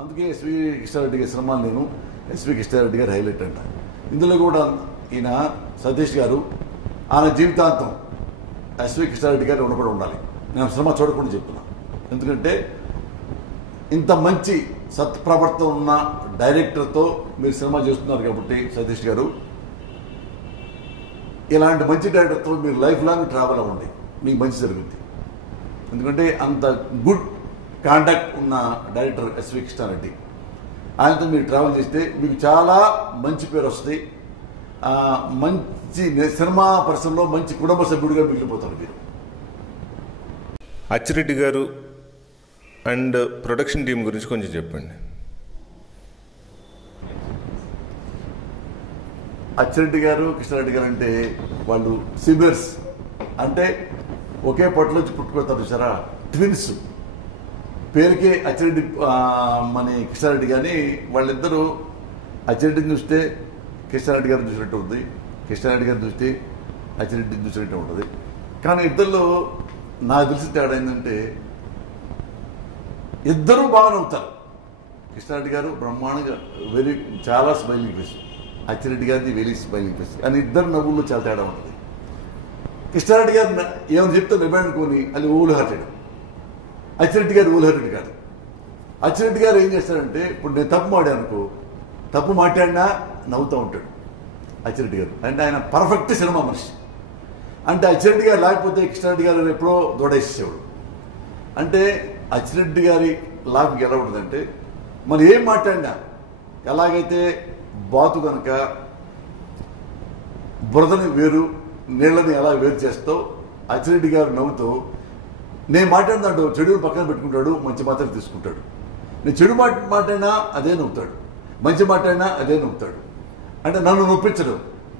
అందుకే ఎస్వి కృష్ణారెడ్డి గారి సినిమాలు నేను ఎస్వి కృష్ణారెడ్డి గారు హైలైట్ అంట. ఇందులో కూడా ఈయన సతీష్ గారు ఆయన జీవితాంతం ఎస్వి కృష్ణారెడ్డి గారు రుణపడి ఉండాలి. నేను సినిమా చూడకుండా చెప్తున్నా. ఎందుకంటే ఇంత మంచి సత్ప్రవర్తన ఉన్న డైరెక్టర్తో మీరు సినిమా చేస్తున్నారు కాబట్టి సతీష్ గారు, ఇలాంటి మంచి డైరెక్టర్తో మీరు లైఫ్ లాంగ్ ట్రావెల్ అవ్వండి, మీకు మంచి జరుగుతుంది. ఎందుకంటే అంత గుడ్ కాంటాక్ట్ ఉన్న డైరెక్టర్ ఎస్వి కృష్ణారెడ్డి, ఆయనతో మీరు ట్రావెల్ చేస్తే మీకు చాలా మంచి పేరు వస్తుంది. మంచి సినిమా పరిశ్రమలో మంచి కుటుంబ సభ్యుడిగా మిగిలిపోతారు మీరు. అచ్చిరెడ్డి గారు అండ్ ప్రొడక్షన్ టీం గురించి కొంచెం చెప్పండి. అచ్చిరెడ్డి గారు కృష్ణారెడ్డి గారు అంటే వాళ్ళు సిబ్లర్స్, అంటే ఒకే పొట్టలోంచి పుట్టుకొస్తారు చూసారా, ట్విన్స్. పేరుకే అచ్చిరెడ్డి మన కృష్ణారెడ్డి, కానీ వాళ్ళిద్దరూ అచ్చిరెడ్డిని చూస్తే కృష్ణారెడ్డి గారిని చూసినట్టు ఉంది, కృష్ణారెడ్డి గారిని చూస్తే అచ్చిరెడ్డిని చూసినట్టు ఉంటుంది. కానీ ఇద్దరిలో నాకు తెలిసిన తేడా ఏంటంటే ఇద్దరూ బాగా నవ్వుతారు. కృష్ణారెడ్డి గారు బ్రహ్మాండంగా చాలా స్మైలింగ్ ఫేస్, అచ్చిరెడ్డి గారిది వెరీ స్మైలింగ్ ఫేస్, కానీ ఇద్దరు నవ్వుల్లో చాలా తేడా ఉంటుంది. కృష్ణారెడ్డి గారు ఏమైనా చెప్తే నిబంధనుకొని అది ఊలు హార్టెడ్, అచ్చిరెడ్డి గారు ఊలు హార్టెడ్ కాదు. అచ్చిరెడ్డి గారు ఏం చేస్తారంటే, ఇప్పుడు నేను తప్పు మాడానుకో, తప్పు మాట్లాడినా నవ్వుతూ ఉంటాడు అచ్చిరెడ్డి గారు. అంటే ఆయన పర్ఫెక్ట్ సినిమా మనిషి. అంటే అచ్చిరెడ్డి గారు లేకపోతే కృష్ణారెడ్డి గారు ఎప్పుడో దొడేసేవాడు. అంటే అచ్చిరెడ్డి గారి లాభకి ఎలా ఉంటుందంటే, మనం ఏం మాట్లాడినా, ఎలాగైతే బాతు కనుక బురదని వేరు నీళ్ళని ఎలా వేరు చేస్తావు, అచ్చిరెడ్డి గారు నవ్వుతూ నేను మాట్లాడినాడు చెడుని పక్కన పెట్టుకుంటాడు, మంచి మాత్రం తీసుకుంటాడు. నేను చెడు మాట్లాడినా అదే నవ్వుతాడు, మంచి మాట్లాడినా అదే నవ్వుతాడు. అంటే నన్ను నొప్పించడు,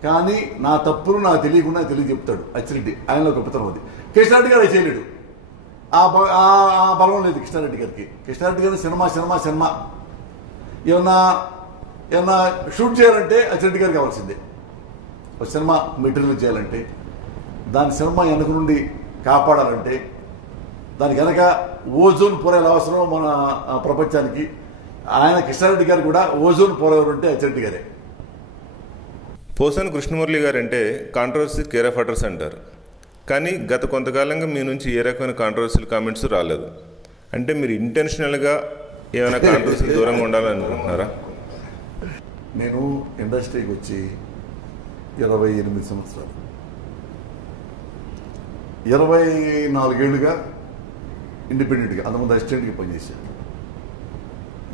కానీ నా తప్పులు నాకు తెలియకుండా తెలియజెప్తాడు అచ్చిరెడ్డి. ఆయనలో గొప్పతనం అది. కృష్ణారెడ్డి గారు చేయలేడు, ఆ బలం లేదు కృష్ణారెడ్డి గారికి. కృష్ణారెడ్డి గారు సినిమా ఏమన్నా షూట్ చేయాలంటే అచ్చిరెడ్డి గారికి కావాల్సిందే. ఒక సినిమా మెటీరియల్ చేయాలంటే, దాని సినిమా వెనక నుండి కాపాడాలంటే, దానికి వెనక ఓజోన్ పొర ఎలా అవసరమో మన ప్రపంచానికి, ఆయన కృష్ణారెడ్డి గారు కూడా ఓజోన్ పొర ఎవరంటే అచ్చిరెడ్డి గారే. పోసాని కృష్ణమురళి గారు అంటే కాంట్రవర్సీ కేర్ ఆఫ్ అడ్రస్ అంటారు, కానీ గత కొంతకాలంగా మీ నుంచి ఏ రకమైన కాంట్రవర్సీలు కామెంట్స్ రాలేదు. అంటే మీరు ఇంటెన్షనల్గా ఏమైనా కాంట్రవర్సీ దూరంగా ఉండాలనుకుంటున్నారా? నేను ఇండస్ట్రీకి వచ్చి 28 సంవత్సరాలు, 24 ఏళ్ళుగా ఇండిపెండెంట్గా, అంతకుముందు అసిస్టెంట్గా పనిచేశాను.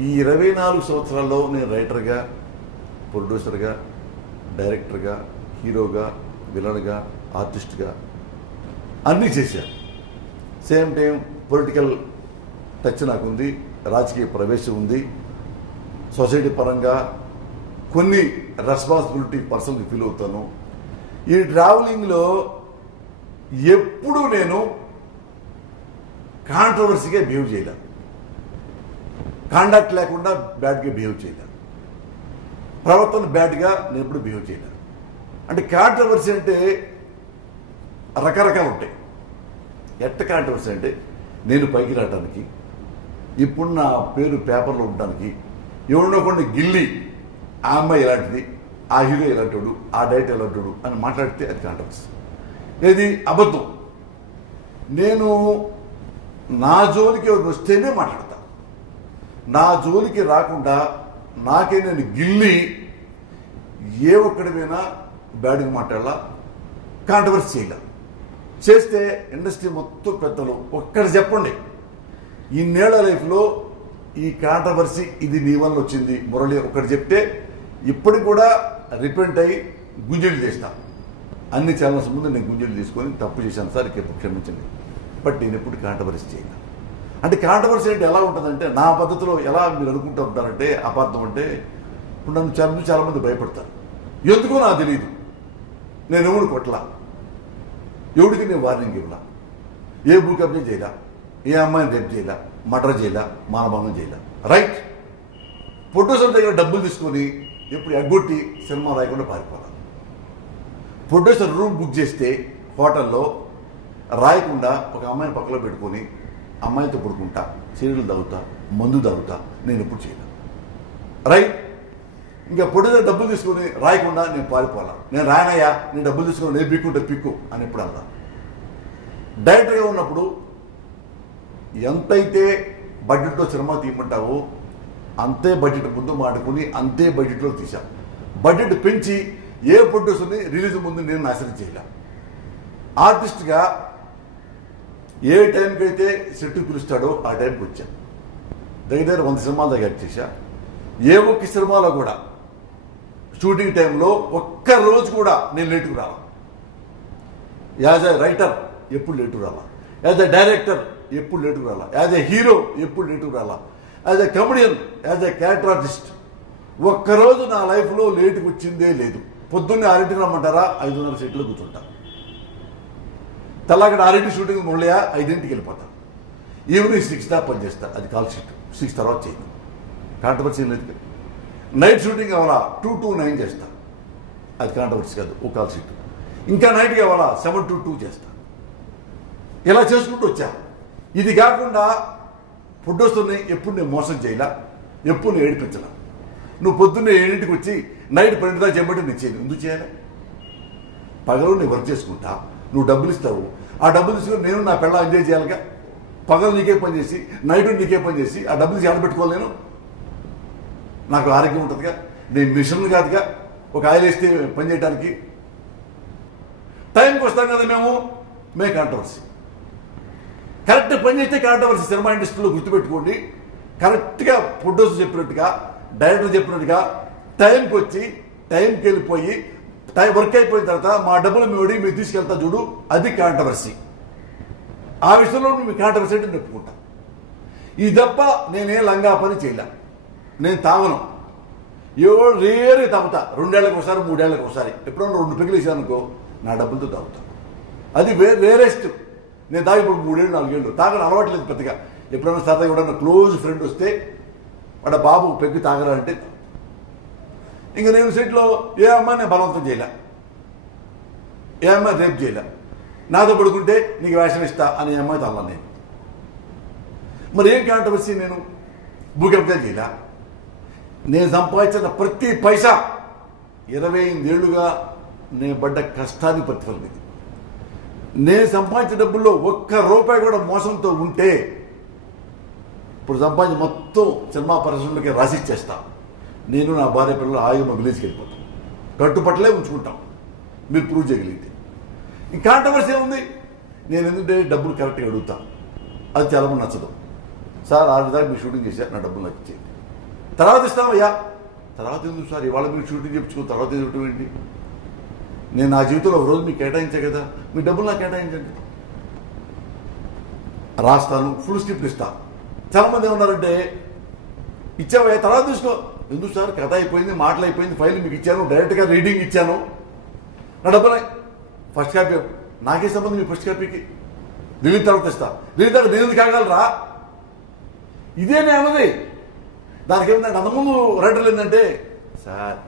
ఈ 24 సంవత్సరాల్లో నేను రైటర్గా, ప్రొడ్యూసర్గా, డైరెక్టర్గా, హీరోగా, విలన్గా, ఆర్టిస్ట్గా అన్నీ చేశాను. సేమ్ టైం పొలిటికల్ టచ్ నాకుంది, రాజకీయ ప్రవేశం ఉంది, సొసైటీ పరంగా కొన్ని రెస్పాన్సిబిలిటీ పర్సన్కి ఫీల్ అవుతాను. ఈ ట్రావెలింగ్లో ఎప్పుడూ నేను కాంట్రవర్సీగా బిహేవ్ చేయలే, కాండక్ట్ లేకుండా బ్యాడ్గా బిహేవ్ చేయలే, ప్రవర్తన బ్యాడ్గా నేను ఎప్పుడు బిహేవ్ చేయలే. అంటే కాంట్రవర్సీ అంటే రకరకాలు ఉంటాయి. కాంట్రవర్సీ అంటే నేను పైకి రావడానికి, ఇప్పుడు నా పేరు పేపర్లో ఉండడానికి, ఎవరినో కొన్ని గిల్లి ఆ అమ్మాయి ఎలాంటిది, ఆ హీరో ఎలాంటాడు, ఆ డైరెక్టర్ ఎలాంటాడు అని మాట్లాడితే అది కాంట్రవర్సీ. ఏది అబద్ధం. నేను నా జోలికి ఎవరు వస్తేనే మాట్లాడతా, నా జోలికి రాకుండా నాకే నేను గిల్లి ఏ ఒక్కడిమైనా బ్యాడ్గా మాట్లాడాలా, కాంట్రవర్సీ చేయాల. చేస్తే ఇండస్ట్రీ మొత్తం పెద్దలు ఒక్కటి చెప్పండి, ఇన్నేళ్ల లైఫ్లో ఈ కాంట్రవర్సీ ఇది నీ వల్ల వచ్చింది మురళి ఒక్కటి చెప్తే ఇప్పటికి కూడా రిపెంట్ అయ్యి గుంజలు చేస్తా. అన్ని ఛానల్స్ ముందు నేను గుంజలు తీసుకొని తప్పు చేశాను సార్, ఇప్పుడు క్షమించండి, బట్ నేను ఎప్పుడు కాంట్రవర్సీ చేయను. అంటే కాంట్రవర్సీ అంటే ఎలా ఉంటుందంటే, నా పద్ధతిలో ఎలా మీరు అనుకుంటూ ఉంటారంటే అపార్థం. అంటే ఇప్పుడు నన్ను చాలామంది భయపడతారు, ఎందుకో నాకు తెలియదు, నేను ఎవడు కొట్టలా, ఎవడికి నేను వార్నింగ్ ఇవ్వలా, ఏ భూ కబ్జా చేయలా, ఏ అమ్మాయిని రేపు చేయలా, మర్డర్ చేయలా, మానభంగం చేయలా. రైట్. ప్రొడ్యూసర్ దగ్గర డబ్బులు తీసుకొని ఇప్పుడు ఎగ్గొట్టి సినిమా రాయకుండా పారిపోవాలి. ప్రొడ్యూసర్ రూమ్ బుక్ చేస్తే హోటల్లో రాయకుండా ఒక అమ్మాయిని పక్కలో పెట్టుకొని అమ్మాయితో పడుకుంటా, సీరియల్ తాగుతా, మందు తాగుతా, నేను ఎప్పుడు చేయను. రైట్. ఇంకా పొడిగా డబ్బులు తీసుకొని రాయకుండా నేను పారిపోవాలా, నేను రాయనయ్యా, నేను డబ్బులు తీసుకొని నేను పిక్కుంటే పిక్కు అని ఎప్పుడు అన్నా. డైరెక్టర్గా ఉన్నప్పుడు ఎంతైతే బడ్జెట్లో సినిమా తీయమంటావో అంతే బడ్జెట్ ముందు మాడుకుని అంతే బడ్జెట్లో తీశాం. బడ్జెట్ పెంచి ఏ ప్రొడ్యూసర్ని రిలీజ్ ముందు నేను నాశనం చేయలే. ఆర్టిస్ట్గా ఏ టైంకి అయితే సెట్టు పిలుస్తాడో ఆ టైంకి వచ్చాను. దగ్గర 100 సినిమాల దగ్గర యాక్ట్ చేశా. ఏ ఒక్క సినిమాలో కూడా షూటింగ్ టైంలో ఒక్క రోజు కూడా నేను లేటుకు రాలా. యాజ్ ఎ రైటర్ ఎప్పుడు లేటుకు రాలా, యాజ్ ఎ డైరెక్టర్ ఎప్పుడు లేటుకు రాలా, యాజ్ ఎ హీరో ఎప్పుడు లేటుకు రాలా, as a comedian, as a character artist ఒక్కరోజు నా లైఫ్లో లేటుకు వచ్చిందే లేదు. పొద్దున్నే 6ంటికి రమ్మంటారా 5:30 సెట్లో కూర్చుంటా. తెల్లగడ 6ంటి షూటింగ్ మొదలయ్యా 5ంటికి వెళ్ళిపోతా. ఈవినింగ్ 6 దాకా పనిచేస్తా. అది కాల్ షీట్. 6 తర్వాత చేయను, కాంట్రవర్సీ లేదు. నైట్ షూటింగ్ అవ్వాలా 2 to 9 చేస్తా. అది కాంట్రవర్సీ కాదు, ఒక కాల్ షీట్. ఇంకా నైట్ కావాలా 7 to 2 చేస్తా. ఇలా చేసుకుంటూ వచ్చా. ఇది కాకుండా ప్రొడ్యూసర్ని ఎప్పుడు నేను మోసం చేయలా, ఎప్పుడు నేను ఏడిపించలా. నువ్వు పొద్దున్నే 7ంటికి వచ్చి నైట్ 12 దాకా చేయమంటే నేను చేయను. ఎందుకు చేయాలి? పగలు నేను వర్క్ చేసుకుంటా, నువ్వు డబ్బులు ఇస్తావు. ఆ డబ్బులు తీసుకుని నేను నా పిల్ల ఎంజాయ్ చేయాలిగా. పగలు నీకే పని చేసి నైట్ నీకే పని చేసి ఆ డబ్బులు చేడబెట్టుకోవాలి. నాకు ఆరోగ్యం ఉంటుందిగా. నేను మిషన్ కాదుగా ఒక ఆయిల్ వేస్తే పని చేయడానికి. టైంకి వస్తాం కదా మేము కాంట్రవర్సీ. కరెక్ట్ పని చేస్తే కాంట్రవర్సీ. సినిమా ఇండస్ట్రీలో గుర్తుపెట్టుకోండి. కరెక్ట్గా ప్రొడ్యూసర్ చెప్పినట్టుగా, డైరెక్టర్ చెప్పినట్టుగా టైంకి వచ్చి టైంకి వెళ్ళిపోయి వర్క్ అయిపోయిన తర్వాత మా డబ్బులు మేము తీసుకెళ్తా చూడు, అది కాంట్రవర్సీ. ఆ విషయంలో మీ కాంట్రవర్సీ అంటే నెప్పుకుంటా. ఈ తప్ప నేనే లంగా పని చేయలే. నేను తాగను. రేరే తాగుతా. 2 ఏళ్ళకి ఒకసారి 3 ఏళ్ళకి ఒకసారి. ఎప్పుడన్నా 2 పెగ్గులు వేసానుకో నా డబ్బులతో తాగుతా. అది రేరెస్ట్. నేను తాగి ఇప్పుడు 3 ఏళ్ళు 4 ఏళ్ళు తాగడం అలవాట్లేదు పెద్దగా. ఎప్పుడైనా సరదాగా కూడా క్లోజ్ ఫ్రెండ్ వస్తే వాడ బాబు పెగ్గు తాగరా అంటే ఇంకా నేను సెట్లో ఏ అమ్మాయి నేను బలవంతం చేయలే, ఏ అమ్మాయి రేపు చేయలే. నాతో పడుకుంటే నీకు వేషం ఇస్తా అని అమ్మాయితో అలా నేను. మరి ఏం కాంట్రవర్సీ? నేను భూగర్భంగా చేయలే. నేను సంపాదించిన ప్రతి పైసా 28 ఏళ్లుగా నేను పడ్డ కష్టానికి ప్రతిఫలం ఇది. నేను సంపాదించిన డబ్బుల్లో ఒక్క రూపాయి కూడా మోసంతో ఉంటే ఇప్పుడు సంపాదించి మొత్తం సినిమా పరిశ్రమకి రాసిచ్చేస్తా. నేను నా భార్య పిల్లలు ఆయుమ విలేజ్కి వెళ్ళిపోతాం. కట్టుపట్లే ఉంచుకుంటాం మీరు ప్రూవ్ చేయగలిగితే. ఈ కాంట్రవర్సీ ఉంది. నేను ఎందుకంటే డబ్బులు కరెక్ట్గా అడుగుతాను. అది చాలామంది నచ్చదు. సార్ 6 దాకా మీరు షూటింగ్ చేశారు, నా డబ్బులు నాకు ఇచ్చేయండి. తర్వాత ఇస్తామయ్యా. తర్వాత ఎందుకు సార్ ఇవాళ మీరు షూటింగ్ చెప్పుకో తర్వాత ఇవ్వటం ఏంటి? నేను నా జీవితంలో ఒక రోజు మీకు కేటాయించా కదా, మీ డబ్బులు నాకు కేటాయించండి. రాస్తాను, ఫుల్ స్క్రిప్ట్ ఇస్తాను. చాలామంది ఏమన్నారంటే ఇచ్చావయ్యా తర్వాత తీసుకో. ఎందుకు సార్ కథ అయిపోయింది, మాటలు అయిపోయింది, ఫైల్ మీకు ఇచ్చాను, డైరెక్ట్గా రీడింగ్ ఇచ్చాను, నా డబ్బులు ఫస్ట్ కాపీ నాకే సంబంధం. మీ ఫస్ట్ కాపీకి రిలీజ్ తర్వాత ఇస్తా. రిలీజ్ తర్వాత నేను కాగలరా? ఇదే నేను అన్నది. దానికి ఏమిటంటే అంతకుముందు రైటర్లు ఏంటంటే సార్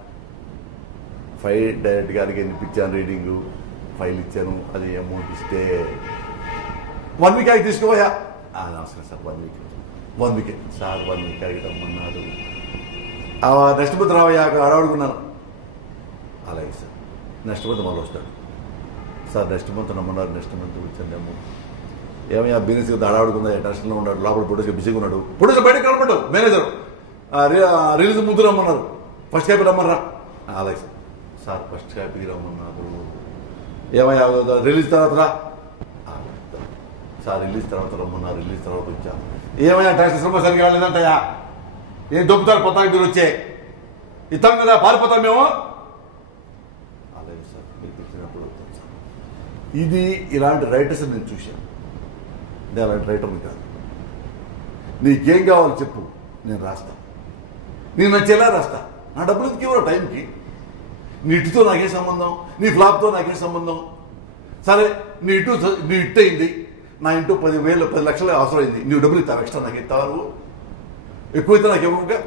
ఫైల్ డైరెక్ట్ గారికి వినిపించాను, రీడింగు ఫైల్ ఇచ్చాను, అది అమౌంట్ ఇస్తే 1 వీక్ ఆగి తీసుకోవా. నమస్కారం సార్ 1 వీక్ సార్ 1 వీక్ ఆగి రమ్మన్నాడు. నెక్స్ట్ మంత్ రావయ్యా అడగడుకున్నాను. అలాగే సార్ నెక్స్ట్ మంత్ మళ్ళీ వస్తాడు. సార్ నెక్స్ట్ మంత్ రమ్మన్నారు, నెక్స్ట్ మంత్ వచ్చాను. ఏమయ్యా బిజినెస్ అడగడుకుందా, టెన్షన్లో ఉన్నాడు, లోపల ప్రొడ్యూసర్ బిజీగా ఉన్నాడు. ప్రొడ్యూసర్ బయటకు కనపడ్డాడు, మేనేజర్ రిలీజ్ ముందు రమ్మన్నారు, ఫస్ట్ కాపీ రమ్మన్నారా. అలాగే సార్ సార్ ఫస్ట్ కాపీకి రమ్మన్నారు. ఏమయ్యా రిలీజ్ తర్వాత రా. సార్ రిలీజ్ తర్వాత రమ్మన్నారు, రిలీజ్ తర్వాత వచ్చా. ఏమయ్యా ట్యాక్స్ సినిమా సరిగ్గా వెళ్ళలేదంటయ్యా, ఏం దొబ్బుతారు పొత్తాకి మీరు వచ్చే ఇస్తాం కదా, పారిపోతాం మేము. అలాగే సార్ మీరు పెట్టినప్పుడు వస్తాం సార్. ఇది ఇలాంటి రైటర్స్ నేను చూశాను. నేను అలాంటి రైటర్ని కాదు. నీకేం కావాలో చెప్పు, నేను రాస్తా. నేను నచ్చేలా రాస్తా. నా డబ్బులు ఇవ్వరు టైంకి. నీ ఇటుతో నాకే సంబంధం, నీ ఫ్లాప్తో నాకే సంబంధం. సరే నీ ఇటు అయింది, నా ఇంటూ 10 లక్షలు అవసరమైంది, నీవు డబ్బులు ఇస్తావు, ఎక్స్ట్రా నాకు ఇస్తావా? నువ్వు ఎక్కువైతే నాకు ఇవ్వగా.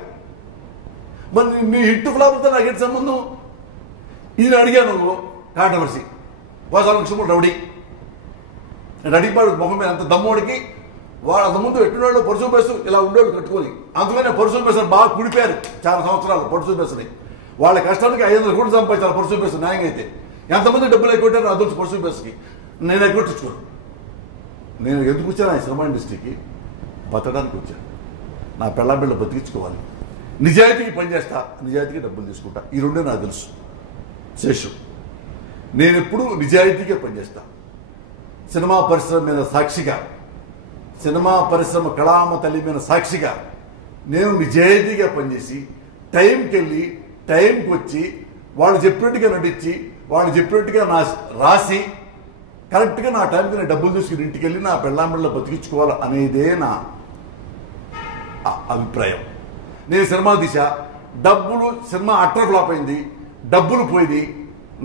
మరి నీ హిట్ ఫ్లాప్తో నాకేంటి సంబంధం? ఈయన అడిగాను, నువ్వు కాంట్రవర్సీ 10 లక్షలు రౌడీ. నేను అడిగిపాడు మొహం మీద అంత దమ్మోడికి వాడు అంతకుముందు ఎట్టున్నాడు పరుసు బస్సు ఇలా ఉండేవాడు కట్టుకొని, అందుకనే పరుసు బస్సు బాగా కుడిపారు చాలా సంవత్సరాలు పరుసు బస్సుని. వాళ్ళ కష్టానికి 500 కోట్లు సంపాదించాలి పరుసు బస్సు న్యాయంగా అయితే. ఎంతమంది డబ్బులు ఎక్కొట్టారు అదొచ్చి పరుసు బస్సుకి, నేను ఎక్కొట్టించుకోను. నేను ఎందుకు వచ్చాను ఆ సినిమా ఇండస్ట్రీకి? బతకడానికి వచ్చాను. నా పిల్ల బతికించుకోవాలి, నిజాయితీకి పనిచేస్తా, నిజాయితీకి డబ్బులు తీసుకుంటా. ఈ రెండే నాకు తెలుసు శేషు. నేను ఎప్పుడు నిజాయితీగా పనిచేస్తా. సినిమా పరిశ్రమ మీద సాక్షిగా, సినిమా పరిశ్రమ కళామ తల్లి మీద సాక్షిగా నేను నిజాయితీగా పనిచేసి టైంకి వెళ్ళి టైంకి వచ్చి వాళ్ళు చెప్పినట్టుగా నటించి వాళ్ళు చెప్పినట్టుగా నా రాసి కరెక్ట్గా నా టైంకి నేను డబ్బులు తీసుకుని ఇంటికి వెళ్ళి నా పిల్లామిళ్ళలో బతికించుకోవాలి అనేదే నా అభిప్రాయం. నేను సినిమా తీసా, డబ్బులు సినిమా అట్టర్ ఫ్లాప్ అయింది, డబ్బులు పోయింది,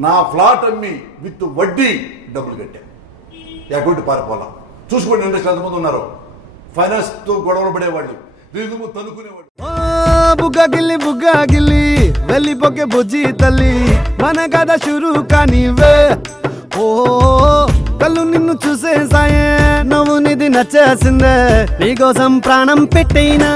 నా ఫ్లాట్ అమ్మి విత్ వడ్డీ డబ్బులు కట్టా, అకౌంట్ పారిపోలా. చూసుకోండి ఇండస్ట్రీ ఎంతమంది ఉన్నారు ఫైనాన్స్తో గొడవలు పడేవాళ్ళు, రీజుము తనుకునేవాళ్ళు. బుగ్గ గిల్లి వెళ్ళిపోకే బుజ్జి తల్లి, మన కథ షురు కానివే. ఓ కళ్ళు నిన్ను చూసే సాయే, నవ్వు నిధి నచ్చేసిందే, నీకోసం ప్రాణం పెట్టైనా.